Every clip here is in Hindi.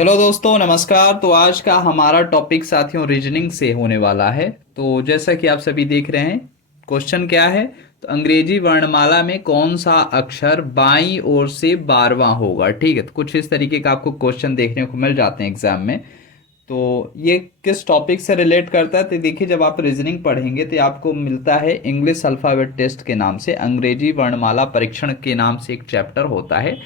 हेलो दोस्तों, नमस्कार। तो आज का हमारा टॉपिक साथियों रीजनिंग से होने वाला है। तो जैसा कि आप सभी देख रहे हैं, क्वेश्चन क्या है। तो अंग्रेजी वर्णमाला में कौन सा अक्षर बाईं ओर से 12वां होगा। ठीक है, तो कुछ इस तरीके का आपको क्वेश्चन देखने को मिल जाते हैं एग्जाम में। तो ये किस टॉपिक से रिलेट करता है, तो देखिए जब आप रीजनिंग पढ़ेंगे तो आपको मिलता है इंग्लिश अल्फ़ाबेट टेस्ट के नाम से, अंग्रेजी वर्णमाला परीक्षण के नाम से एक चैप्टर होता है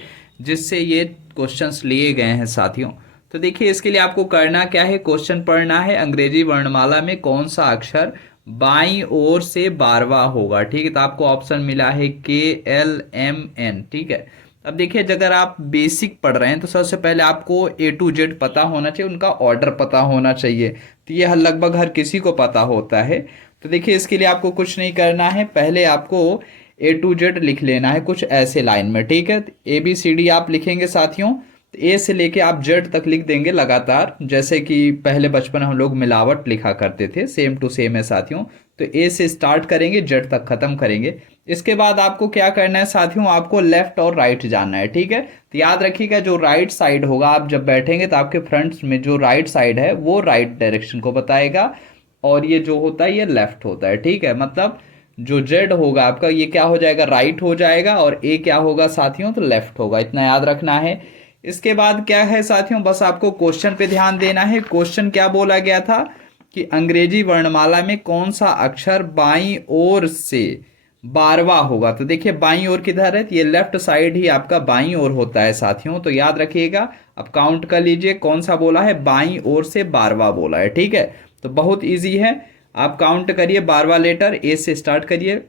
जिससे ये क्वेश्चंस लिए गए हैं साथियों। तो देखिए इसके लिए आपको करना क्या है, क्वेश्चन पढ़ना है अंग्रेजी वर्णमाला में कौन सा अक्षर बाईं ओर से 12वां होगा। ठीक है, तो आपको ऑप्शन मिला है KLMN। ठीक है, अब देखिए अगर आप बेसिक पढ़ रहे हैं तो सबसे पहले आपको A to Z पता होना चाहिए, उनका ऑर्डर पता होना चाहिए। तो ये लगभग हर किसी को पता होता है। तो देखिए इसके लिए आपको कुछ नहीं करना है, पहले आपको A to Z लिख लेना है कुछ ऐसे लाइन में। ठीक है, ABCD आप लिखेंगे साथियों, तो ए से लेके आप जेड तक लिख देंगे लगातार, जैसे कि पहले बचपन हम लोग मिलावट लिखा करते थे, सेम टू सेम है साथियों। तो ए से स्टार्ट करेंगे, जेड तक खत्म करेंगे। इसके बाद आपको क्या करना है साथियों, आपको लेफ्ट और राइट जाना है। ठीक है, तो याद रखिएगा जो राइट साइड होगा, आप जब बैठेंगे तो आपके फ्रंट में जो राइट साइड है वो राइट डायरेक्शन को बताएगा, और ये जो होता है ये लेफ्ट होता है। ठीक है, मतलब जो जेड होगा आपका ये क्या हो जाएगा, राइट हो जाएगा, और ए क्या होगा साथियों, तो लेफ्ट होगा। इतना याद रखना है। इसके बाद क्या है साथियों, बस आपको क्वेश्चन पे ध्यान देना है। क्वेश्चन क्या बोला गया था कि अंग्रेजी वर्णमाला में कौन सा अक्षर बाईं ओर से 12वां होगा। तो देखिए बाईं ओर किधर है, तो ये लेफ्ट साइड ही आपका बाईं ओर होता है साथियों। तो याद रखिएगा, अब काउंट कर लीजिए कौन सा बोला है, बाईं ओर से 12वां बोला है। ठीक है, तो बहुत इजी है, आप काउंट करिए 12वां लेटर ए से स्टार्ट करिए।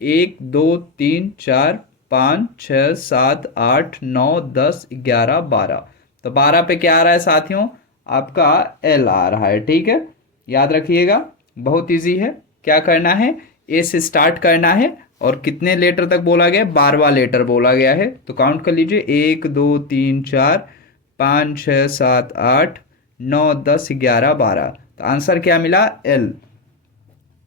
1 2 3 4 5 6 7 8 9 10 11 12। तो 12 पे क्या आ रहा है साथियों, आपका एल आ रहा है। ठीक है, याद रखिएगा, बहुत इजी है। क्या करना है, ए से स्टार्ट करना है, और कितने लेटर तक बोला गया, 12वां लेटर बोला गया है। तो काउंट कर लीजिए 1 2 3 4 5 6 7 8 9 10 11 12। तो आंसर क्या मिला, एल।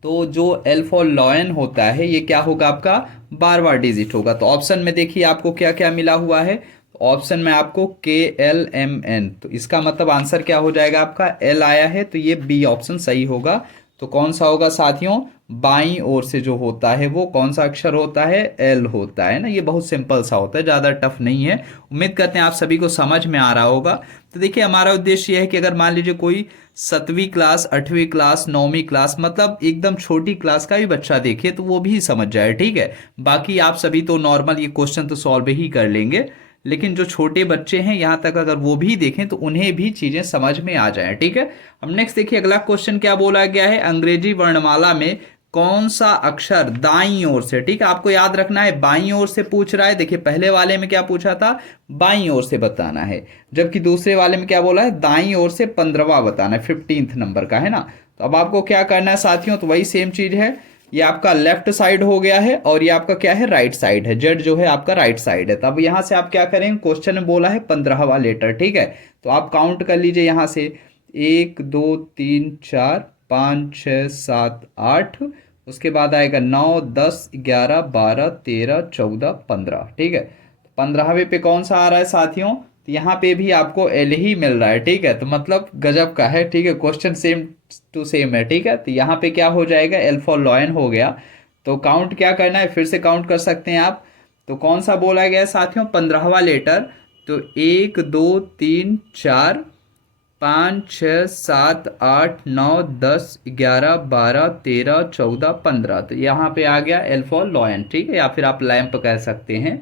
तो जो एल फॉर लॉयन होता है ये क्या होगा, आपका 12वां डिजिट होगा। तो ऑप्शन में देखिए आपको क्या क्या मिला हुआ है। ऑप्शन में आपको KLMN, तो इसका मतलब आंसर क्या हो जाएगा, आपका एल आया है, तो ये बी ऑप्शन सही होगा। तो कौन सा होगा साथियों, बाईं ओर से जो होता है वो कौन सा अक्षर होता है, एल होता है ना। ये बहुत सिंपल सा होता है, ज़्यादा टफ नहीं है। उम्मीद करते हैं आप सभी को समझ में आ रहा होगा। तो देखिए हमारा उद्देश्य यह है कि अगर मान लीजिए कोई 7वीं क्लास, 8वीं क्लास, 9वीं क्लास, मतलब एकदम छोटी क्लास का भी बच्चा देखे तो वो भी समझ जाए। ठीक है, बाकी आप सभी तो नॉर्मल ये क्वेश्चन तो सॉल्व ही कर लेंगे, लेकिन जो छोटे बच्चे हैं यहाँ तक अगर वो भी देखें तो उन्हें भी चीजें समझ में आ जाएं। ठीक है, अब नेक्स्ट देखिए अगला क्वेश्चन क्या बोला गया है, अंग्रेजी वर्णमाला में कौन सा अक्षर दाईं ओर से। ठीक है, आपको याद रखना है बाईं ओर से पूछ रहा है। देखिए पहले वाले में क्या पूछा था, बाईं ओर से बताना है, जबकि दूसरे वाले में क्या बोला है, दाईं ओर से 15वां बताना है, 15th नंबर का है ना। तो अब आपको क्या करना है साथियों, तो वही सेम चीज है, ये आपका लेफ्ट साइड हो गया है और ये आपका क्या है, राइट साइड है। जेड जो है आपका राइट साइड है। तब यहां से आप क्या करेंगे, क्वेश्चन में बोला है 15वां लेटर। ठीक है, तो आप काउंट कर लीजिए यहां से 1 2 3 4 5 6 7 8, उसके बाद आएगा 9 10 11 12 13 14 15। ठीक है, 15वें पे कौन सा आ रहा है साथियों, तो यहाँ पे भी आपको एल ही मिल रहा है। ठीक है, तो मतलब गजब का है। ठीक है, क्वेश्चन सेम टू सेम है। ठीक है, तो यहाँ पे क्या हो जाएगा, एल फॉर लॉयन हो गया। तो काउंट क्या करना है, फिर से काउंट कर सकते हैं आप। तो कौन सा बोला गया है साथियों, 15वां लेटर। तो 1 2 3 4 5 6 7 8 9 10 11 12 13 14 15। तो यहाँ पे आ गया एल फॉर लॉयन। ठीक है, या फिर आप लैंप कह सकते हैं।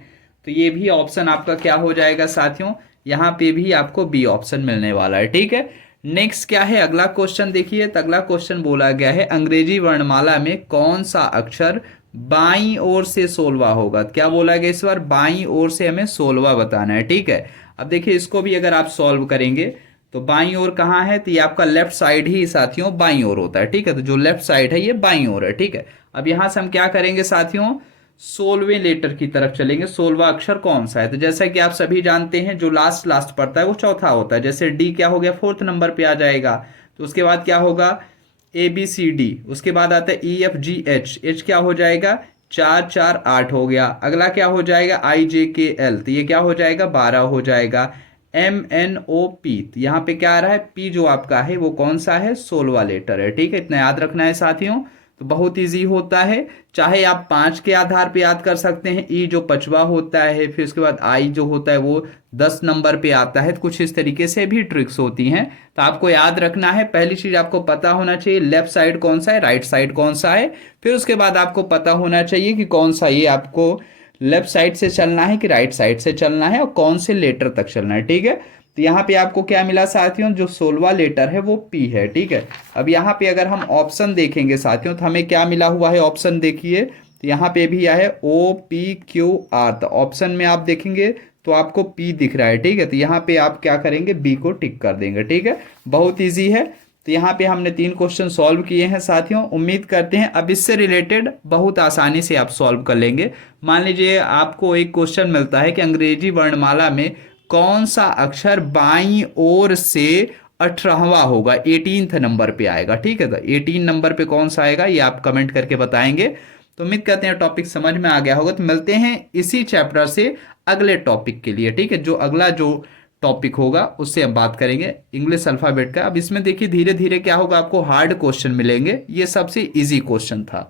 तो ये भी ऑप्शन आपका क्या हो जाएगा साथियों, यहाँ पे भी आपको बी ऑप्शन मिलने वाला है। ठीक है, नेक्स्ट क्या है, अगला क्वेश्चन देखिए। तो अगला क्वेश्चन बोला गया है अंग्रेजी वर्णमाला में कौन सा अक्षर बाईं ओर से 16वां होगा। तो क्या बोला गया इस बार, बाईं ओर से हमें 16वां बताना है। ठीक है, अब देखिए इसको भी अगर आप सॉल्व करेंगे तो बाईं ओर कहाँ है, तो ये आपका लेफ्ट साइड ही साथियों बाईं ओर होता है। ठीक है, तो जो लेफ्ट साइड है ये बाईं ओर है। ठीक है, अब यहां से हम क्या करेंगे साथियों, 16वें लेटर की तरफ चलेंगे। 16वां अक्षर कौन सा है, तो जैसा कि आप सभी जानते हैं जो लास्ट लास्ट पड़ता है वो चौथा होता है। जैसे डी क्या हो गया, 4th नंबर पे आ जाएगा। तो उसके बाद क्या होगा, ABCD, उसके बाद आता है EFGH, एच क्या हो जाएगा, 4 4 8 हो गया। अगला क्या हो जाएगा, IJKL, तो ये क्या हो जाएगा, 12 हो जाएगा। MNOP, तो यहाँ पे क्या आ रहा है, P जो आपका है वो कौन सा है, 16वां लेटर है। ठीक है, इतना याद रखना है साथियों। तो बहुत इजी होता है, चाहे आप 5 के आधार पे याद कर सकते हैं, ई जो 5वां होता है, फिर उसके बाद आई जो होता है वो 10 नंबर पे आता है। तो कुछ इस तरीके से भी ट्रिक्स होती हैं। तो आपको याद रखना है, पहली चीज आपको पता होना चाहिए लेफ्ट साइड कौन सा है, राइट साइड कौन सा है। फिर उसके बाद आपको पता होना चाहिए कि कौन सा ये आपको लेफ्ट साइड से चलना है कि राइट साइड से चलना है, और कौन से लेटर तक चलना है। ठीक है, तो यहाँ पे आपको क्या मिला साथियों, जो 16वां लेटर है वो पी है। ठीक है, अब यहाँ पे अगर हम ऑप्शन देखेंगे साथियों, तो हमें क्या मिला हुआ है, ऑप्शन देखिए, तो यहाँ पे भी है OPQR। तो ऑप्शन में आप देखेंगे तो आपको पी दिख रहा है। ठीक है, तो यहाँ पे आप क्या करेंगे, बी को टिक कर देंगे। ठीक है, बहुत ईजी है। तो यहाँ पे हमने 3 क्वेश्चन सॉल्व किए हैं साथियों। उम्मीद करते हैं अब इससे रिलेटेड बहुत आसानी से आप सॉल्व कर लेंगे। मान लीजिए आपको एक क्वेश्चन मिलता है कि अंग्रेजी वर्णमाला में कौन सा अक्षर बाईं ओर से 18वां होगा, 18th नंबर पे आएगा। ठीक है, तो 18 नंबर पे कौन सा आएगा ये आप कमेंट करके बताएंगे। तो उम्मीद करते हैं टॉपिक समझ में आ गया होगा। तो मिलते हैं इसी चैप्टर से अगले टॉपिक के लिए। ठीक है, जो अगला जो टॉपिक होगा उससे हम बात करेंगे इंग्लिश अल्फाबेट का। अब इसमें देखिए धीरे धीरे क्या होगा, आपको हार्ड क्वेश्चन मिलेंगे, ये सबसे इजी क्वेश्चन था।